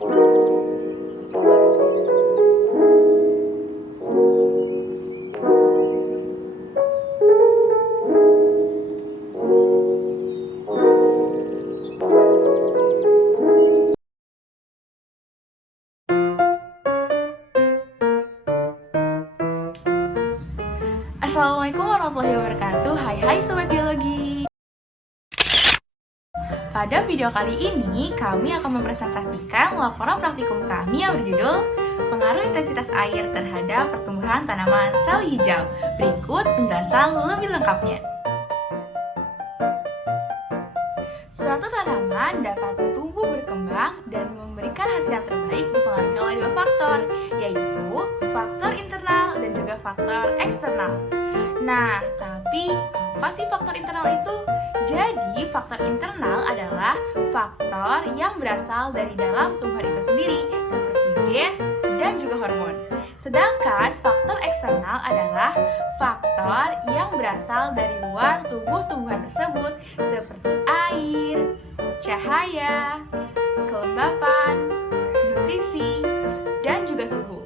Assalamualaikum warahmatullahi wabarakatuh. Hai Sobat Biologi. Pada video kali ini, kami akan mempresentasikan laporan praktikum kami yang berjudul Pengaruh Intensitas Air Terhadap Pertumbuhan Tanaman Sawi Hijau. Berikut penjelasan lebih lengkapnya. Suatu tanaman dapat tumbuh berkembang dan memberikan hasil yang terbaik dipengaruhi oleh dua faktor, yaitu faktor internal dan juga faktor eksternal. Nah, tapi apa sih faktor internal itu? Jadi, faktor internal adalah faktor yang berasal dari dalam tumbuhan itu sendiri, seperti gen dan juga hormon. Sedangkan faktor eksternal adalah faktor yang berasal dari luar tubuh tumbuhan tersebut, seperti air, cahaya, kelembapan, nutrisi, dan juga suhu.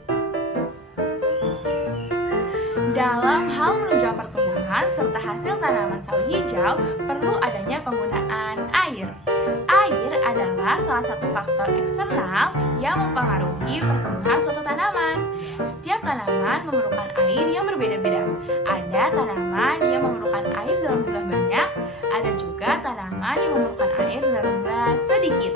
Dalam hal menunjang pertumbuhan serta hasil tanaman sawi hijau, perlu adanya penggunaan air. Air adalah salah satu faktor eksternal yang mempengaruhi pertumbuhan suatu tanaman. Setiap tanaman memerlukan air yang berbeda-beda. Ada tanaman yang memerlukan air dalam jumlah banyak, ada juga tanaman yang memerlukan air dalam jumlah sedikit.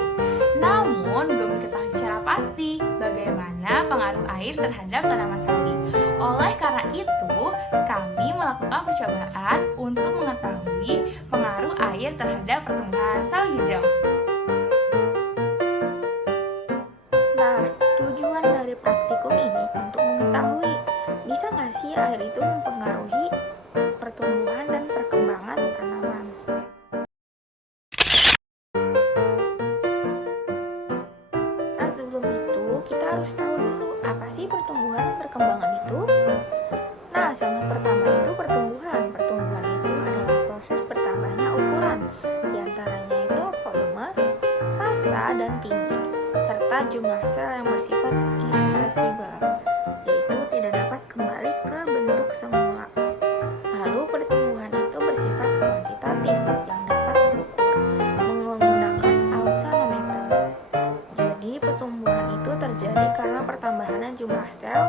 Namun, belum diketahui secara pasti bagaimana pengaruh air terhadap tanaman sawi. Oleh karena itu, kami melakukan percobaan untuk mengetahui pengaruh air terhadap pertumbuhan sawi hijau. Nah, tujuan dari praktikum ini untuk mengetahui bisa nggak sih air itu mempengaruhi pertumbuhan dan perkembangan tanaman. Nah, sebelum itu kita harus tahu dulu apa sih pertumbuhan dan perkembangan itu. Nah, yang pertama itu pertumbuhan. Pertumbuhan itu adalah proses bertambahnya ukuran, diantaranya itu volume, massa, dan tinggi, serta jumlah sel yang bersifat irreversibel, yaitu tidak dapat kembali ke bentuk semula. Lalu pertumbuhan itu bersifat kuantitatif yang dapat diukur menggunakan auxanometer. Jadi pertumbuhan itu terjadi karena pertambahan jumlah sel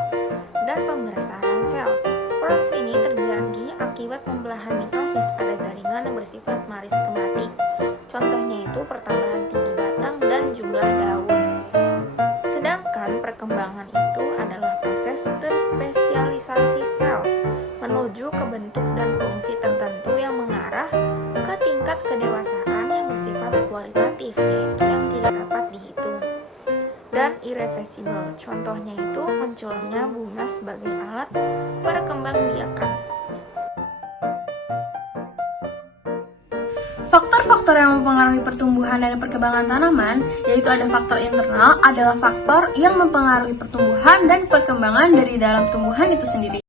dan pembesaran sel. Proses ini terjadi akibat pembelahan mitosis pada jaringan yang bersifat meristematik. Contohnya itu pertambahan tinggi batang dan jumlah daun. Sedangkan perkembangan itu adalah proses terspesialisasi sel menuju ke bentuk dan fungsi tertentu yang mengarah ke tingkat kedewasaan yang bersifat kualitatif, yaitu yang tidak dapat dihitung, dan irreversibel. Contohnya itu munculnya bunga sebagai alat perkembangbiakan. Faktor-faktor yang mempengaruhi pertumbuhan dan perkembangan tanaman, yaitu ada faktor internal, adalah faktor yang mempengaruhi pertumbuhan dan perkembangan dari dalam tumbuhan itu sendiri.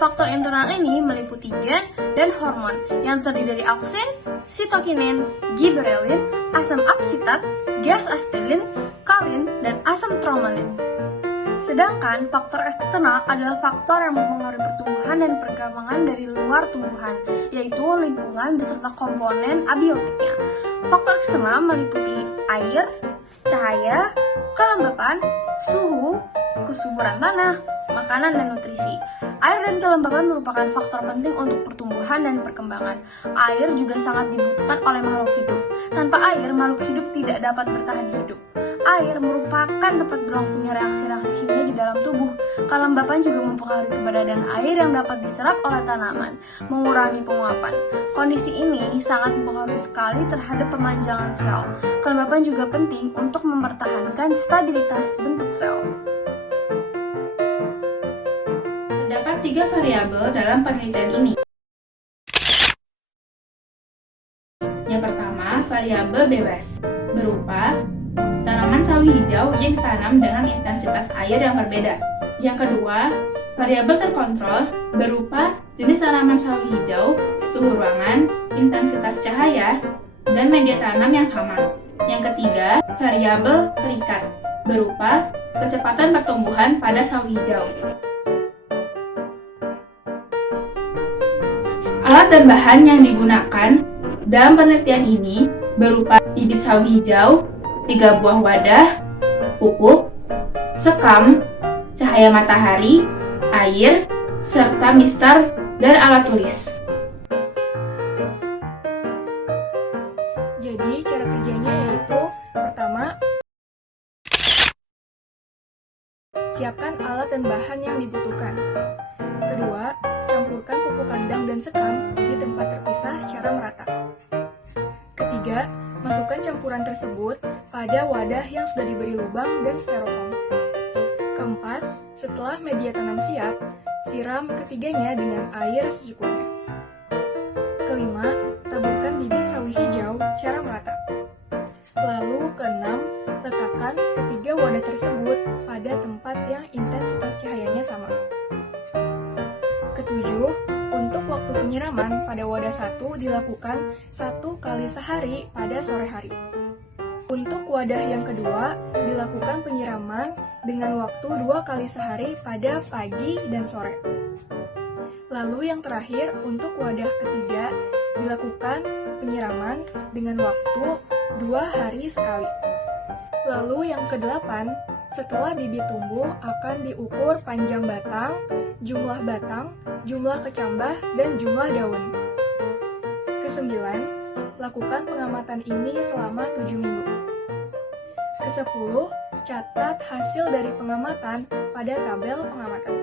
Faktor internal ini meliputi gen dan hormon yang terdiri dari auksin, sitokinin, giberelin, asam absitat, gas astilin, kalin, dan asam tromelin. Sedangkan faktor eksternal adalah faktor yang mempengaruhi pertumbuhan dan perkembangan dari luar tumbuhan, yaitu lingkungan beserta komponen abiotiknya. Faktor eksternal meliputi air, cahaya, kelembapan, suhu, kesuburan tanah, makanan, dan nutrisi. Air dan kelembapan merupakan faktor penting untuk pertumbuhan dan perkembangan. Air juga sangat dibutuhkan oleh makhluk hidup. Tanpa air, makhluk hidup tidak dapat bertahan hidup. Air merupakan tempat berlangsungnya reaksi-reaksi kimia di dalam tubuh. Kelembapan juga mempengaruhi keberadaan air yang dapat diserap oleh tanaman, mengurangi penguapan. Kondisi ini sangat mempengaruhi sekali terhadap pemanjangan sel. Kelembapan juga penting untuk mempertahankan stabilitas bentuk sel. Terdapat 3 variabel dalam penelitian ini. Yang pertama, variabel bebas, berupa tanaman sawi hijau yang ditanam dengan intensitas air yang berbeda. Yang kedua, variabel terkontrol, berupa jenis tanaman sawi hijau, suhu ruangan, intensitas cahaya, dan media tanam yang sama. Yang ketiga, variabel terikat, berupa kecepatan pertumbuhan pada sawi hijau. Alat dan bahan yang digunakan dalam penelitian ini berupa bibit sawi hijau, 3 buah wadah, pupuk, sekam, cahaya matahari, air, serta mistar dan alat tulis. Jadi cara kerjanya yaitu pertama, siapkan alat dan bahan yang dibutuhkan. Kedua, campurkan pupuk kandang dan sekam di tempat terpisah secara merata. Ketiga, masukkan campuran tersebut pada wadah yang sudah diberi lubang dan styrofoam. Keempat, setelah media tanam siap, siram ketiganya dengan air secukupnya. Kelima, taburkan bibit sawi hijau secara merata. Lalu keenam, letakkan ketiga wadah tersebut pada tempat yang intensitas cahayanya sama. Ketujuh, untuk waktu penyiraman pada wadah 1 dilakukan 1 kali sehari pada sore hari. Untuk wadah yang kedua, dilakukan penyiraman dengan waktu 2 kali sehari pada pagi dan sore. Lalu yang terakhir, untuk wadah ketiga, dilakukan penyiraman dengan waktu 2 hari sekali. Lalu yang kedelapan, setelah bibit tumbuh akan diukur panjang batang, jumlah kecambah, dan jumlah daun. Kesembilan, lakukan pengamatan ini selama 7 minggu. Kesepuluh, catat hasil dari pengamatan pada tabel pengamatan.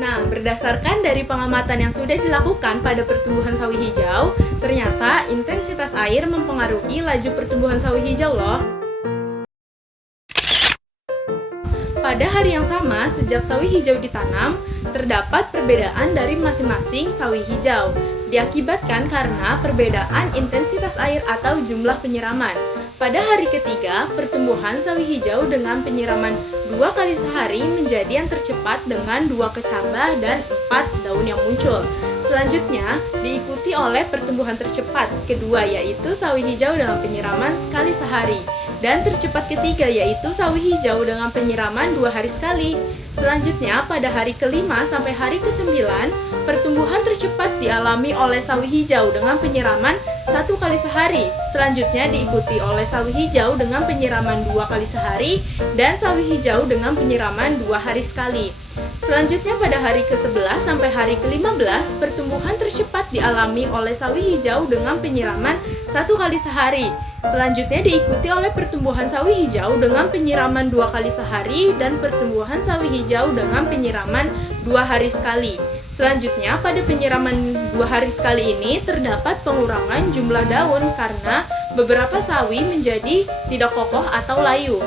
Nah, berdasarkan dari pengamatan yang sudah dilakukan pada pertumbuhan sawi hijau, ternyata intensitas air mempengaruhi laju pertumbuhan sawi hijau loh. Pada hari yang sama, sejak sawi hijau ditanam, terdapat perbedaan dari masing-masing sawi hijau. Diakibatkan karena perbedaan intensitas air atau jumlah penyiraman. Pada hari ketiga, pertumbuhan sawi hijau dengan penyiraman 2 kali sehari menjadi yang tercepat dengan 2 kecambah dan 4 daun yang muncul. Selanjutnya, diikuti oleh pertumbuhan tercepat kedua yaitu sawi hijau dengan penyiraman sekali sehari. Dan tercepat ketiga yaitu sawi hijau dengan penyiraman 2 hari sekali. Selanjutnya, pada hari kelima sampai hari ke-9, pertumbuhan tercepat dialami oleh sawi hijau dengan penyiraman 1 kali sehari. Selanjutnya diikuti oleh sawi hijau dengan penyiraman 2 kali sehari dan sawi hijau dengan penyiraman 2 hari sekali. Selanjutnya pada hari ke-11 sampai hari ke-15, pertumbuhan tercepat dialami oleh sawi hijau dengan penyiraman 1 kali sehari. Selanjutnya diikuti oleh pertumbuhan sawi hijau dengan penyiraman 2 kali sehari dan pertumbuhan sawi hijau dengan penyiraman 2 hari sekali. Selanjutnya, pada penyiraman 2 hari sekali ini terdapat pengurangan jumlah daun karena beberapa sawi menjadi tidak kokoh atau layu.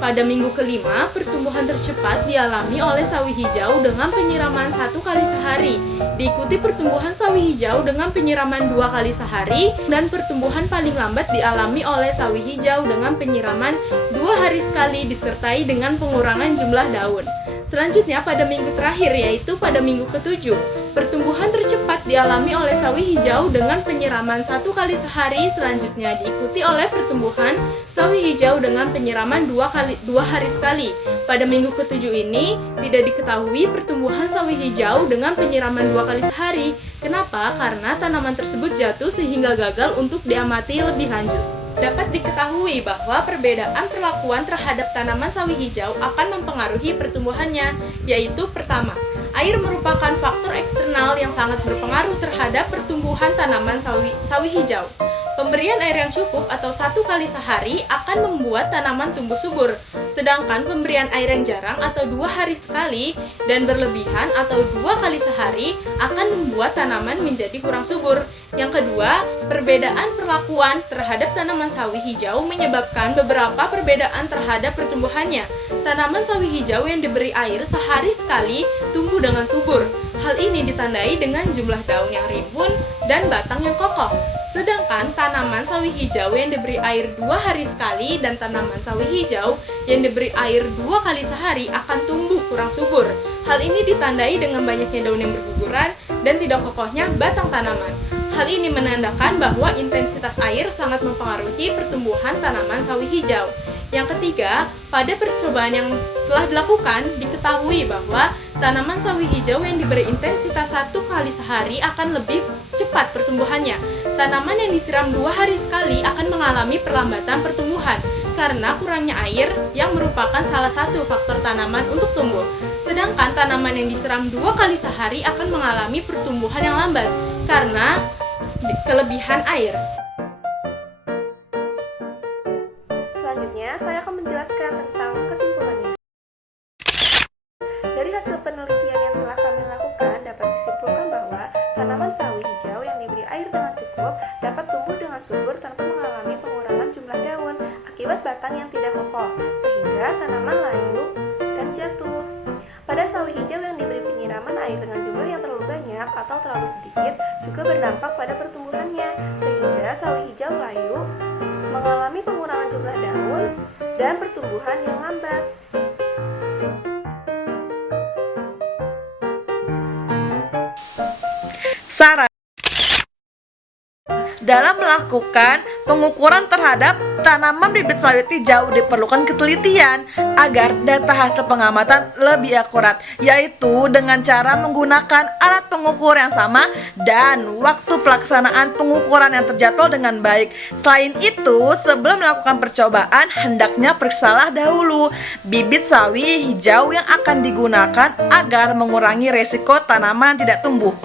Pada minggu kelima, pertumbuhan tercepat dialami oleh sawi hijau dengan penyiraman 1 kali sehari, diikuti pertumbuhan sawi hijau dengan penyiraman 2 kali sehari, dan pertumbuhan paling lambat dialami oleh sawi hijau dengan penyiraman 2 hari sekali disertai dengan pengurangan jumlah daun. Selanjutnya pada minggu terakhir yaitu pada minggu ke-7, pertumbuhan tercepat dialami oleh sawi hijau dengan penyiraman 1 kali sehari, selanjutnya diikuti oleh pertumbuhan sawi hijau dengan penyiraman 2 hari sekali. Pada minggu ke-7 ini tidak diketahui pertumbuhan sawi hijau dengan penyiraman 2 kali sehari. Kenapa? Karena tanaman tersebut jatuh sehingga gagal untuk diamati lebih lanjut. Dapat diketahui bahwa perbedaan perlakuan terhadap tanaman sawi hijau akan mempengaruhi pertumbuhannya, yaitu pertama, air merupakan faktor eksternal yang sangat berpengaruh terhadap pertumbuhan tanaman sawi hijau. Pemberian air yang cukup atau 1 kali sehari akan membuat tanaman tumbuh subur, sedangkan pemberian air yang jarang atau 2 hari sekali dan berlebihan atau 2 kali sehari akan membuat tanaman menjadi kurang subur. Yang kedua, perbedaan perlakuan terhadap tanaman sawi hijau menyebabkan beberapa perbedaan terhadap pertumbuhannya. Tanaman sawi hijau yang diberi air sehari sekali tumbuh dengan subur. Hal ini ditandai dengan jumlah daun yang rimbun dan batang yang kokoh. Sedangkan tanaman sawi hijau yang diberi air 2 hari sekali dan tanaman sawi hijau yang diberi air 2 kali sehari akan tumbuh kurang subur. Hal ini ditandai dengan banyaknya daun yang berguguran dan tidak kokohnya batang tanaman. Hal ini menandakan bahwa intensitas air sangat mempengaruhi pertumbuhan tanaman sawi hijau. Yang ketiga, pada percobaan yang telah dilakukan, diketahui bahwa tanaman sawi hijau yang diberi intensitas 1 kali sehari akan lebih cepat pertumbuhannya. Tanaman yang disiram 2 hari sekali akan mengalami perlambatan pertumbuhan karena kurangnya air yang merupakan salah satu faktor tanaman untuk tumbuh. Sedangkan tanaman yang disiram 2 kali sehari akan mengalami pertumbuhan yang lambat karena kelebihan air. Selanjutnya, saya akan menjelaskan tentang kesimpulannya. Dari hasil penelitian yang telah kami lakukan, dapat disimpulkan bahwa tanaman sawi hijau yang diberi air dengan cukup dapat tumbuh dengan subur tanpa mengalami pengurangan jumlah daun akibat batang yang tidak kokoh, sehingga tanaman layu dan jatuh. Pada sawi hijau yang diberi penyiraman air dengan jumlah yang terlalu banyak atau terlalu sedikit juga berdampak pada pertumbuhannya, sehingga sawi hijau layu mengalami pengurangan jumlah daun dan pertumbuhan yang lambat. Saran dalam melakukan pengukuran terhadap tanaman bibit sawit hijau diperlukan ketelitian agar data hasil pengamatan lebih akurat, yaitu dengan cara menggunakan alat pengukur yang sama dan waktu pelaksanaan pengukuran yang terjadwal dengan baik. Selain itu, sebelum melakukan percobaan, hendaknya periksalah dahulu bibit sawi hijau yang akan digunakan agar mengurangi resiko tanaman tidak tumbuh.